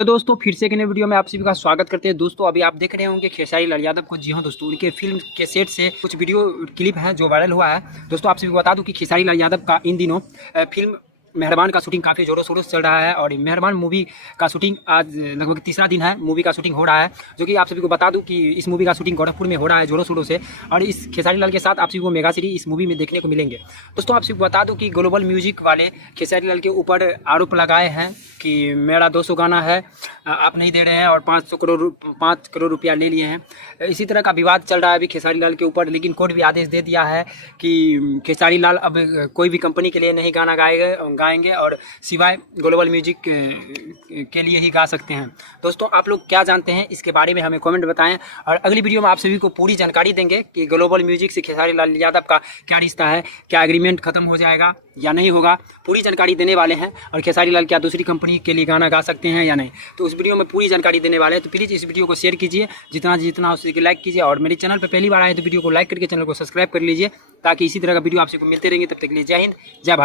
तो दोस्तों फिर से एक नए वीडियो में आप सभी का स्वागत करते हैं। दोस्तों अभी आप देख रहे होंगे खेसारी लाल यादव को। जी हाँ दोस्तों, उनके फिल्म के सेट से कुछ वीडियो क्लिप हैं जो वायरल हुआ है। दोस्तों आप सभी को बता दूं कि खेसारी लाल यादव का इन दिनों फिल्म मेहरबान का शूटिंग काफ़ी जोरों शोरों से चल रहा है और मेहरबान मूवी का शूटिंग आज लगभग तीसरा दिन है। मूवी का शूटिंग हो रहा है, जो कि आप सभी को बता दूं कि इस मूवी का शूटिंग गोरखपुर में हो रहा है जोरों शोरों से। और इस खेसारी लाल के साथ आप सभी को मेगा सीरीज इस मूवी में देखने को मिलेंगे। दोस्तों आप सभी को बता दूं कि ग्लोबल म्यूजिक वाले खेसारी लाल के ऊपर आरोप लगाए हैं कि मेरा 200 गाना है, आप नहीं दे रहे हैं और 5 करोड़ रुपया ले लिए हैं। इसी तरह का विवाद चल रहा है अभी खेसारी लाल के ऊपर, लेकिन कोर्ट भी आदेश दे दिया है कि खेसारी लाल अब कोई भी कंपनी के लिए नहीं गाना गाएंगे और सिवाय ग्लोबल म्यूजिक के लिए ही गा सकते हैं। दोस्तों आप लोग क्या जानते हैं इसके बारे में हमें कमेंट बताएं, और अगली वीडियो में आप सभी को पूरी जानकारी देंगे कि ग्लोबल म्यूजिक से खेसारी लाल यादव का क्या रिश्ता है, क्या एग्रीमेंट खत्म हो जाएगा या नहीं होगा, पूरी जानकारी देने वाले हैं। और खेसारी लाल क्या दूसरी कंपनी के लिए गाना गा सकते हैं या नहीं, तो उस वीडियो में पूरी जानकारी देने वाले हैं। तो प्लीज़ इस वीडियो को शेयर कीजिए, जितना हो सके लाइक कीजिए, और मेरे चैनल पर पहली बार आए तो वीडियो को लाइक करके चैनल को सब्सक्राइब कर लीजिए, ताकि इसी तरह का वीडियो आप सबको मिलते रहेंगे। तब तक के लिए जय हिंद, जय भारत।